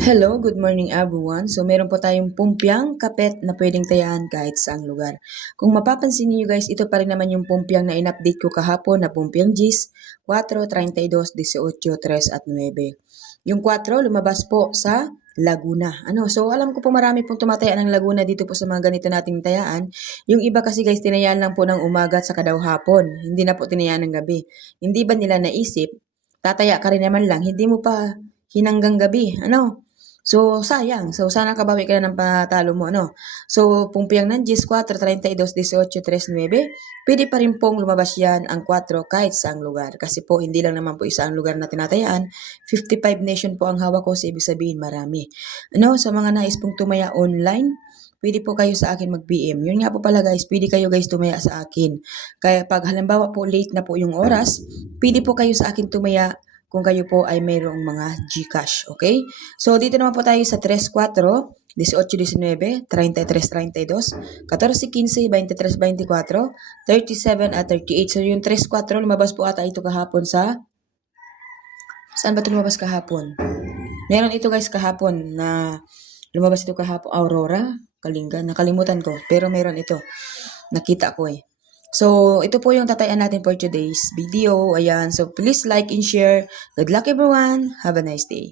Hello, good morning everyone. So meron po tayong pumpyang kapet na pwedeng tayaan kahit saang lugar. Kung mapapansin niyo guys, ito pa rin naman yung pumpyang na in-update ko kahapon na pumpyang GIS 4, 32, 18, 3 at 9. Yung 4 lumabas po sa Laguna. So alam ko po marami pong tumatayaan ng Laguna dito po sa mga ganito nating tayaan. Yung iba kasi guys, tinayaan lang po ng umaga at saka daw hapon. Hindi na po tinayaan ng gabi. Hindi ba nila naisip, tataya ka rin naman lang, hindi mo pa hinanggang gabi. So, sayang. So, sana kabawi ka na ng patalo mo, So, pumpiyang ng 4, 32, 18, 39, pwede pa rin pong lumabas yan ang 4 kahit saang lugar. Kasi po, hindi lang naman po isang lugar na tinatayaan. 55 nation po ang hawak ko, so ibig sabihin marami. Sa mga nais pong tumaya online, pwede po kayo sa akin mag-PM. Yun nga po pala guys, pwede kayo guys tumaya sa akin. Kaya pag halimbawa po late na po yung oras, pwede po kayo sa akin tumaya kung kayo po ay mayroong mga GCash, okay? So, dito naman po tayo sa 3, 4, 18, 19, 33, 32, 14, 15, 23, 24, 37 at 38. So, yung 3, 4, lumabas po ata ito kahapon sa... Saan ba ito lumabas kahapon? Meron ito guys kahapon na lumabas ito kahapon. Aurora, Kalinga, nakalimutan ko. Pero meron ito. Nakita ko eh. So, ito po yung tatayan natin for today's video. Ayan. So, please like and share. Good luck everyone. Have a nice day.